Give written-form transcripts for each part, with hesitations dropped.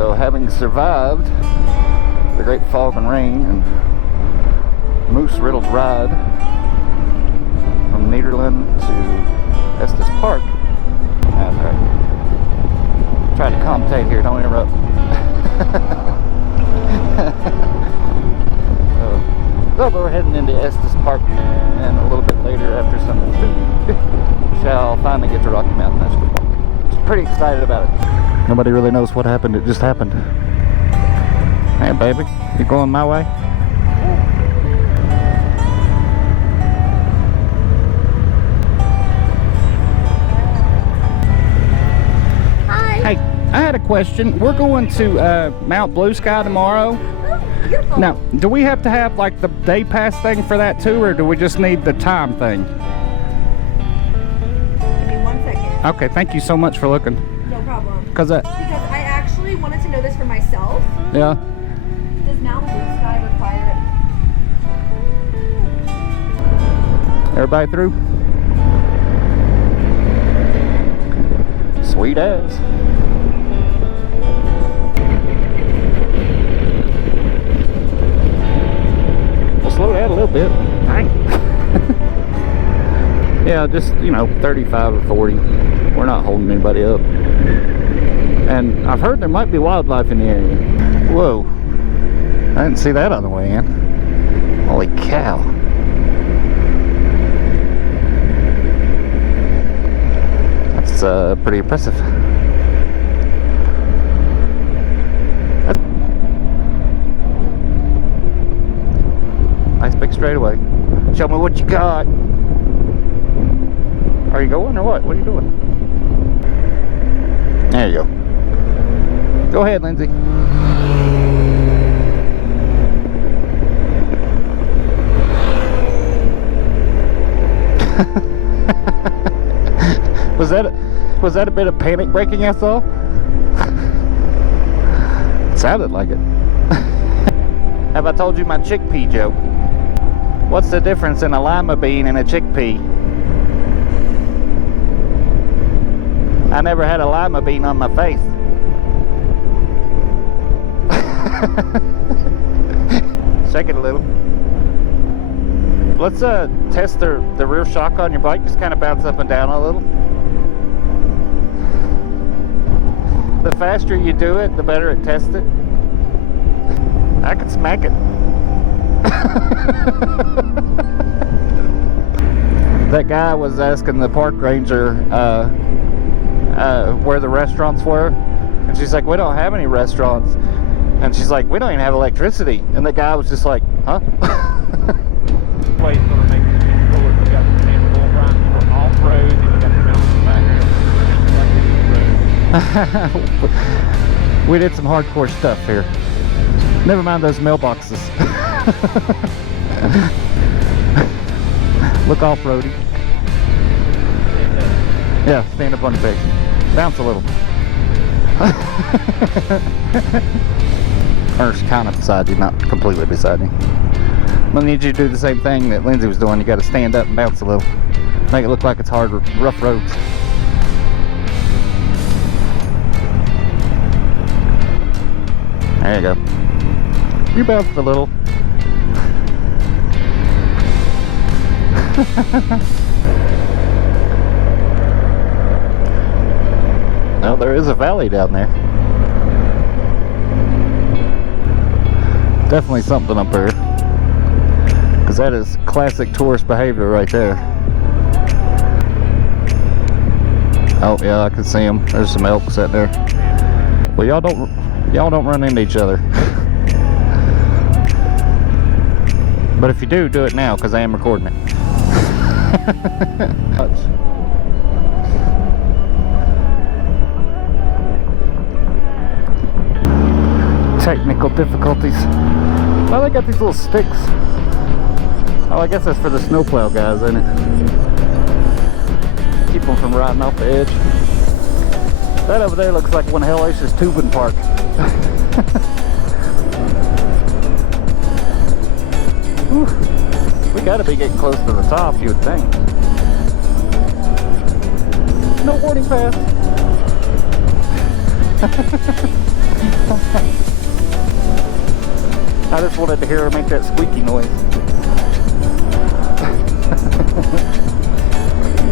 So having survived the great fog and rain and moose-riddled ride from Nederland to Estes Park. That's right. Trying to commentate here, don't interrupt. So we're heading into Estes Park, and a little bit later, after some food, shall finally get to Rocky Mountain National Park. Just pretty excited about it. Nobody really knows what happened, it just happened. Hey baby, you going my way? Hey, I had a question. We're going to Mount Blue Sky tomorrow. Oh, beautiful. Now, do we have to have like the day pass thing for that too, or do we just need the time thing? Give me 1 second. Okay, thank you so much for looking. No problem. Because I actually wanted to know this for myself. Yeah. Does Mount Blue Sky require it? Everybody through? Sweet ass. We'll slow down a little bit. Yeah, just, you know, 35 or 40. We're not holding anybody up. And I've heard there might be wildlife in the area. Whoa. I didn't see that on the way in. Holy cow. That's pretty impressive. Nice big straightaway. Show me what you got. Are you going or what? What are you doing? There you go. Go ahead, Lindsay. Was that a bit of panic braking I saw? It sounded like it. Have I told you my chickpea joke? What's the difference in a lima bean and a chickpea? I never had a lima bean on my face. Shake it a little. Let's test the rear shock on your bike. Just kind of bounce up and down a little. The faster you do it, the better it tests it. I can smack it. That guy was asking the park ranger where the restaurants were, and she's like, we don't have any restaurants, and she's like, we don't even have electricity, and the guy was just like, huh? Way it's gonna make it forward. We got the full run for off-road, and we got the mountains back here. We did some hardcore stuff here. Never mind those mailboxes. Look off-roady. Yeah, stand up on your face. Bounce a little. Or kind of beside you, not completely beside you. I'm gonna need you to do the same thing that Lindsay was doing. You gotta stand up and bounce a little. Make it look like it's hard, rough roads. There you go. You bounced a little. No, there is a valley down there. Definitely something up there. Because that is classic tourist behavior right there. Oh yeah, I can see them. There's some elk sitting there. Well, y'all don't run into each other. But if you do, do it now, because I am recording it. Technical difficulties. Well, they got these little sticks. Oh, I guess that's for the snowplow guys, isn't it? Keep them from riding off the edge. That over there looks like one hellacious tubing park. We gotta be getting close to the top, you would think. No warning pass. I just wanted to hear her make that squeaky noise.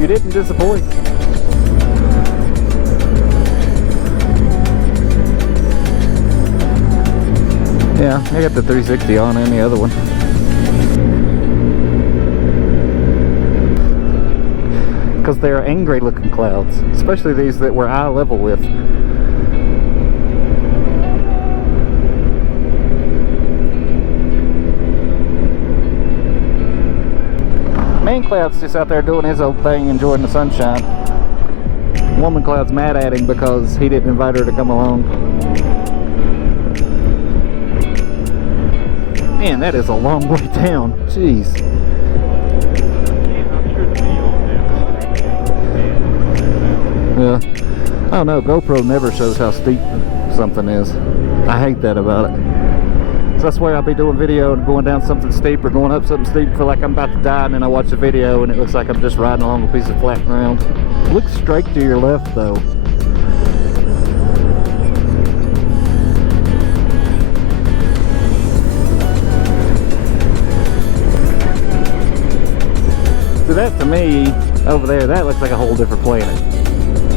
You didn't disappoint. Yeah, I got the 360 on and the other one. Because they're angry looking clouds, especially these that we're eye level with. Main cloud's just out there doing his own thing, enjoying the sunshine. Woman cloud's mad at him because he didn't invite her to come along. Man, that is a long way down. Jeez. Yeah. I don't know, GoPro never shows how steep something is. I hate that about it. So that's why I'll be doing video and going down something steep or going up something steep, feel like I'm about to die, and then I watch the video and it looks like I'm just riding along a piece of flat ground. Look straight to your left though. So that to me, over there, that looks like a whole different planet.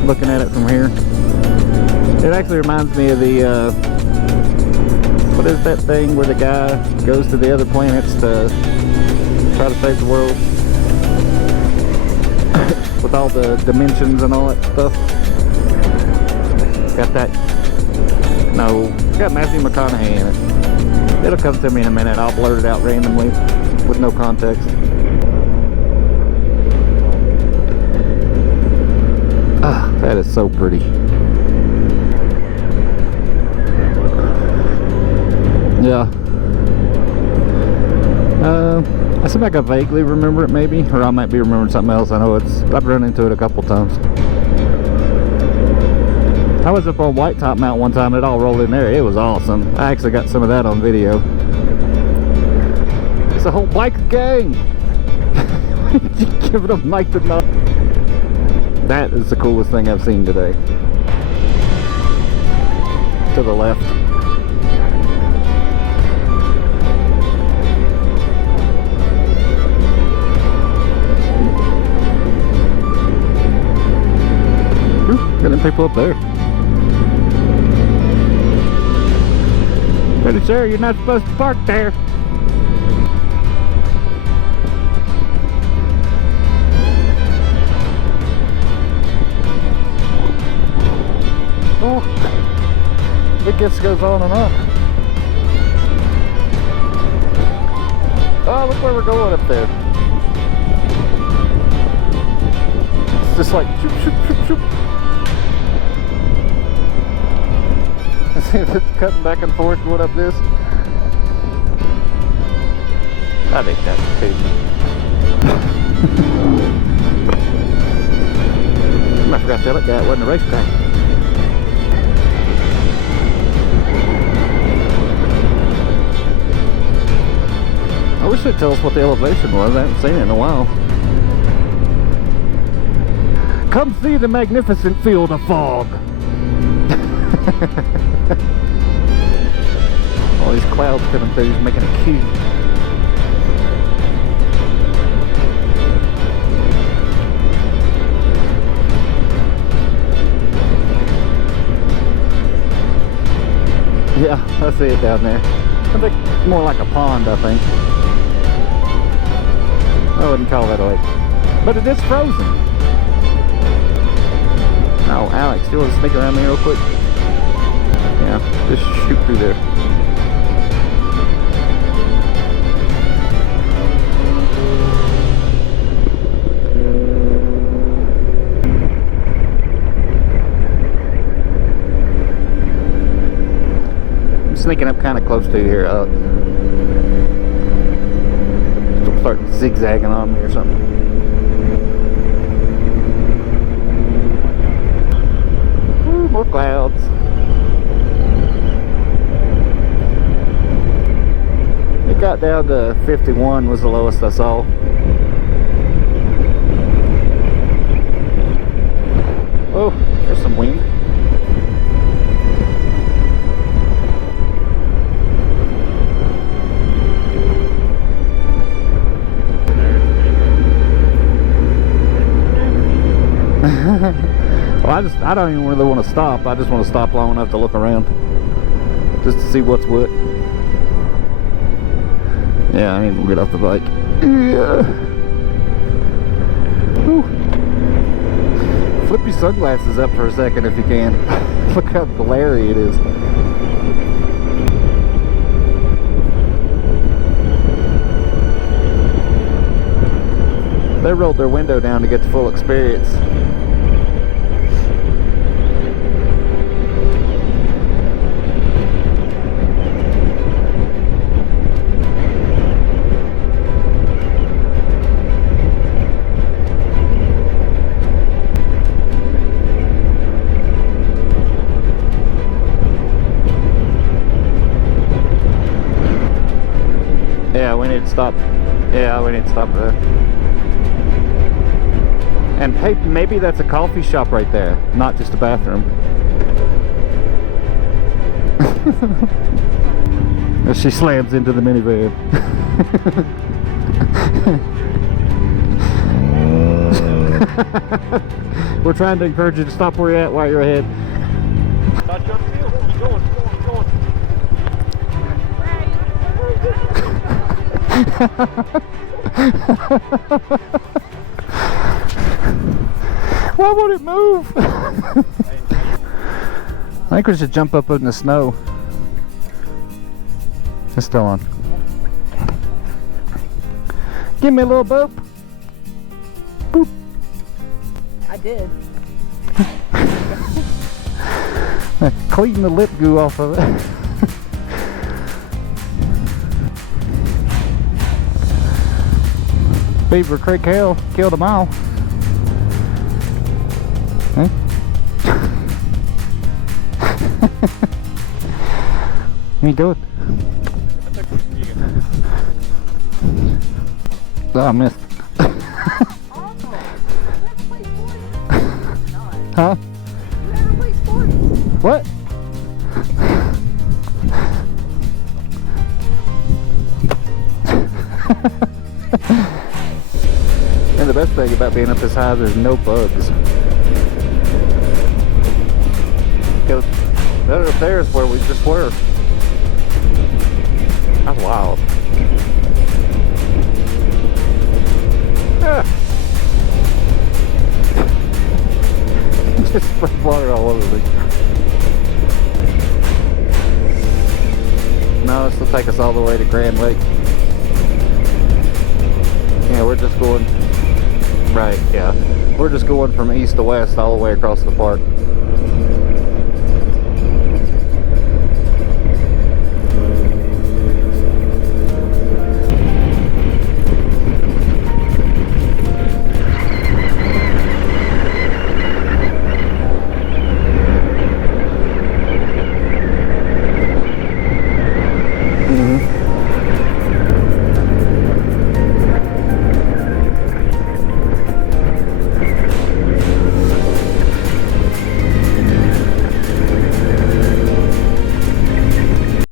Looking at it from here. It actually reminds me of the, what is that thing where the guy goes to the other planets to try to save the world? With all the dimensions and all that stuff. Got that, no, it's got Matthew McConaughey in it. It'll come to me in a minute, I'll blurt it out randomly with no context. Ah, that is so pretty. Yeah. I seem like I vaguely remember it maybe, or I might be remembering something else. I know I've run into it a couple times. I was up on White Top Mountain one time, it all rolled in there. It was awesome. I actually got some of that on video. It's a whole bike gang! Give it a mic to not. That is the coolest thing I've seen today. To the left. Got them people up there. Pretty sure you're not supposed to park there. Oh, it just goes on and on. Oh, look where we're going up there. It's just like shoop, shoop, shoop, shoop. See if it's cutting back and forth going up this. I think that's too. I forgot to tell that guy it wasn't a racetrack. I wish they'd tell us what the elevation was. I haven't seen it in a while. Come see the magnificent field of fog. All these clouds coming through, just making it cute. Yeah, I see it down there. I think more like a pond, I think. I wouldn't call that a lake. But it is frozen. Oh, Alex, do you want to sneak around me real quick? Yeah, just shoot through there. I'm sneaking up kind of close to you here. Still start zigzagging on me or something. Ooh, more clouds. It got down to 51 was the lowest I saw. Oh, there's some wind. Well, I don't even really want to stop. I just want to stop long enough to look around, just to see what's what. Yeah, I need to get off the bike. Yeah. Whew. Flip your sunglasses up for a second if you can. Look how glary it is. They rolled their window down to get the full experience. Yeah, we need to stop. Yeah, we need to stop there. And hey, maybe that's a coffee shop right there, not just a bathroom. As she slams into the minivan. We're trying to encourage you to stop where you're at while you're ahead. Touch your wheel. Keep going, keep going, keep going. Why won't it move? I think we should jump up in the snow. It's still on. Give me a little boop. Boop. I did. Clean the lip goo off of it. Beaver Creek Hill killed them all. Huh? Me do it. Oh, I missed. Huh? What? And the best thing about being up this high, there's no bugs. Because that up there is where we just were. That's wild. Ah. Just sprayed water all over me. No, this will take us all the way to Grand Lake. Yeah, we're just going, right, yeah. We're just going from east to west all the way across the park.